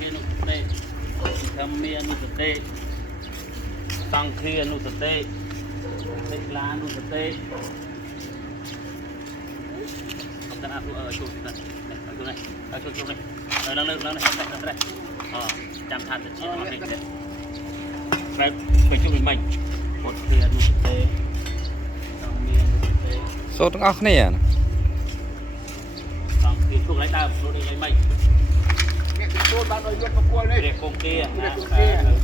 kia nụ tê thâm mia nụ tê tăng kia nụ tê tê lá nụ tê không ta ăn chuột này ở chỗ này ở chỗ này ở đang đây chạm thắt để chia mặt này về phải chụp mình một kia nụ tê tăng mia nụ tê sốទាំងអស់គ្នាtăng kia chuột lấy ta chuột đi lấy mình tôi bạn ơi luôn một quân đi để cùng kia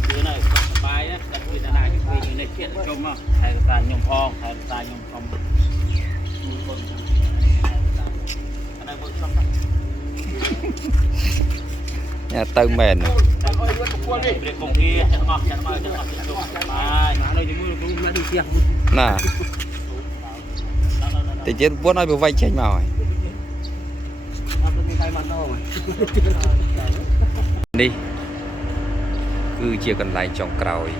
thứ này sắp bài á đặt quyền này quyền này chuyện chung không hay là nhung phong hay là nhung phong anh đang vội xong nhà tư mền bạn ơi luôn một quân đi để cùng kia chân ngọc chung bài nói cho mưa cũng đã đi kia nè thì chết bố nói bị vay chênh màu rồi đi cứ chia cần lại trong còi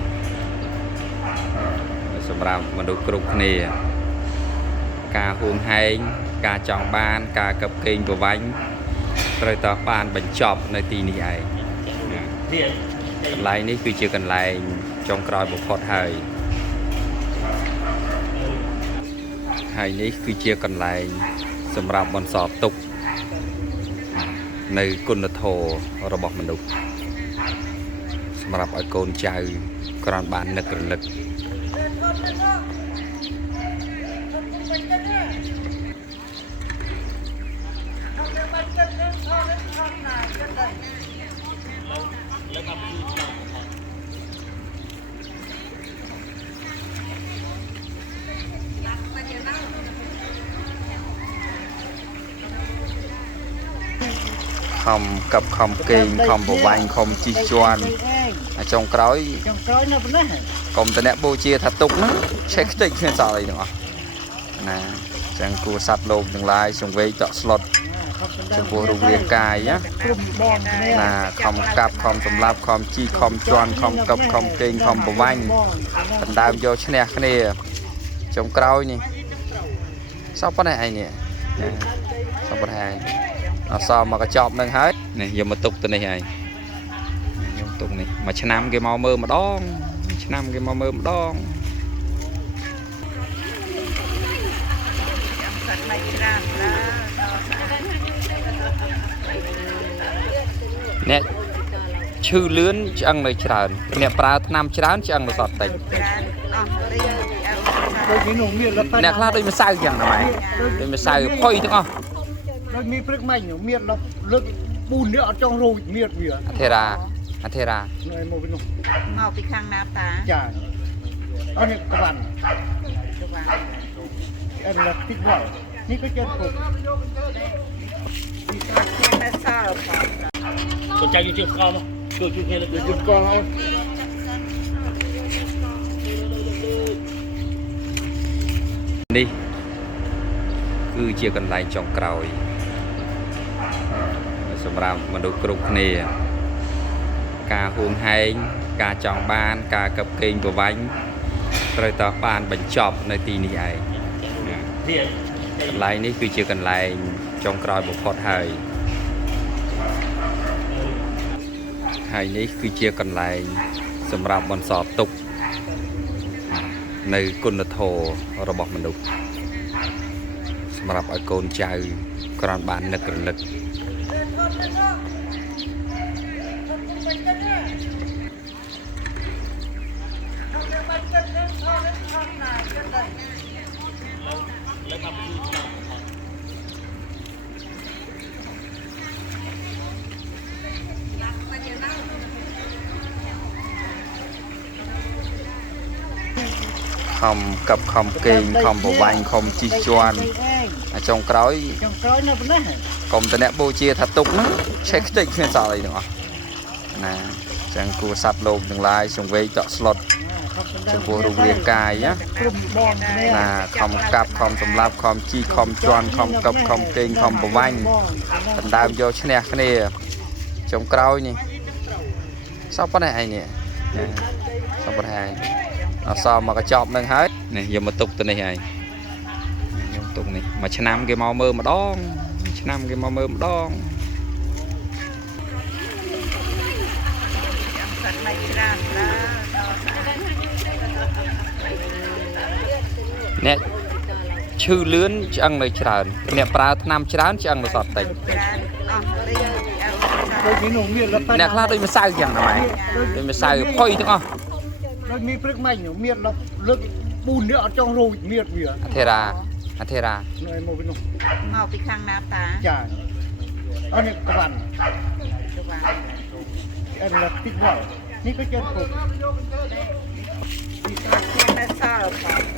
សម្រាប់មនុស្សគ្រប់គ្នាការហួងហែងការចង់បានការកឹបកេងប្រវាញ់ត្រូវតបានបញ្ចប់នៅទីនេះឯងកន្លែងនេះគឺជាកន្លែងចុងក្រោយបំផុតហើយនេះគឺជាកន្លែងសម្រាប់បន្សល់ទុកនៅគុណធម៌របស់មនុស្សសម្រាប់ឲ្យកូនចៅគ្រាន់បាននឹករលឹកខំកັບខំកេងខំប្រវាញ់ខំជីជាន់ចុងក្រោយនៅប៉ុណ្ណេះកុំតអ្នកបូជាថាទុកណាឆេះខ្ទេចគ្មានសល់អីទាំងអស់ណាចឹងគួរសัตว์លោកទាំងឡាយសង្វេកតក់ស្លុតចំពោះរូបរាងកាយណាណាខំកាប់ខំសម្លាប់ខំជីខំជន់ខំកັບខំកេងខំប្រវាញ់ដណ្ដើមយកឈ្នះគ្នាចុងក្រោយនេះសពប៉ុណ្ណេះឯងនេះសពប៉ុណ្ណេះឯងអសមកកញ្ចប់នឹងហើយនេះយកមកទុកទៅនេះហើយយកទុកនេះមួយឆ្នាំគេមកមើលម្ដងឆ្នាំគេមកមើលម្ដងអ្នកឈឺលឿនឆ្អឹងនៅច្រើនអ្នកប្រើថ្នាំច្រើនឆ្អឹងនៅសតតិចអ្នកខ្លះដូចម្សៅចឹងដែរដូចម្សៅផុយទាំងអស់ដូចមានព្រឹកមាញ់មានដល់លើក4នាក់អត់ចង់រួចមានវាអធិរានៅមកវិញនោះមកពីខាងណាតាចាអត់នេះក្បាន់អត់លើកទីវល់នេះក៏ចេះពុកពីខាងណាសល់ផងสนใจอยู่ที่คอมั้ยช่วยគ្នាលើក យកកលឲ្យនេះគឺជាកន្លែងចុងក្រោយសម្រាប់មនុស្សគ្រប់គ្នាការហួងហែងការចង់បានការកឹបកេងប្រវាញ់ត្រូវតបានបញ្ចប់នៅទីនេះឯងកន្លែងនេះគឺជាកន្លែងចុងក្រោយបំផុតហើយនេះគឺជាកន្លែងសម្រាប់បន្សល់ទុកនៅគុណធម៌របស់មនុស្សសម្រាប់ឲ្យកូនចៅគ្រាន់បាននឹករលឹកខំកັບខំកេងខំប្រវាញ់ខំជីជាន់ចុងក្រោយនៅប៉ុណ្ណេះកុំតអ្នកបូជាថាទុកណាឆេះខ្ទេចគ្មានសល់អីទាំងអស់ណាចឹងគួរសัตว์លោកទាំងឡាយសង្វេកតក់ស្លុតចំពោះរូបរាងកាយណាខំកាប់ខំសម្លាប់ខំជីខំជន់ខំកັບខំកេងខំប្រវាញ់ដណ្ដើមយកឈ្នះគ្នាចុងក្រោយនេះសពប៉ុណ្ណេះឯងនេះសពប៉ុណ្ណេះឯងអសមកកញ្ចប់នឹងហើយនេះយកមកទុកទៅនេះហើយយកទុកនេះមួយឆ្នាំគេមកមើលម្ដងឆ្នាំគេមកមើលម្ដង ត់មិនច្រើនណាដល់ស្អាត អ្នកឈឺលឿនឆ្អឹងនៅច្រើនអ្នកប្រើថ្នាំច្រើនឆ្អឹងនៅសតតិច ច្រើនអស់រីអើ ដូចនេះនោះមានល អ្នកខ្លះដូចម្សៅចឹងណាម៉ែដូចម្សៅផុយទាំងអស់ ដូចមានព្រឹកមាញ់នោះមានលើក4នាក់អត់ចង់រួចមានវា អធិរាអធិរា នៅមកវិញនោះ មកពីខាងណាតា ចាអត់នេះក្បាន់ ទៅបាន អត់ទីខ្វល់នេះក៏ចេះពុក ពីការជានៅសល់ផង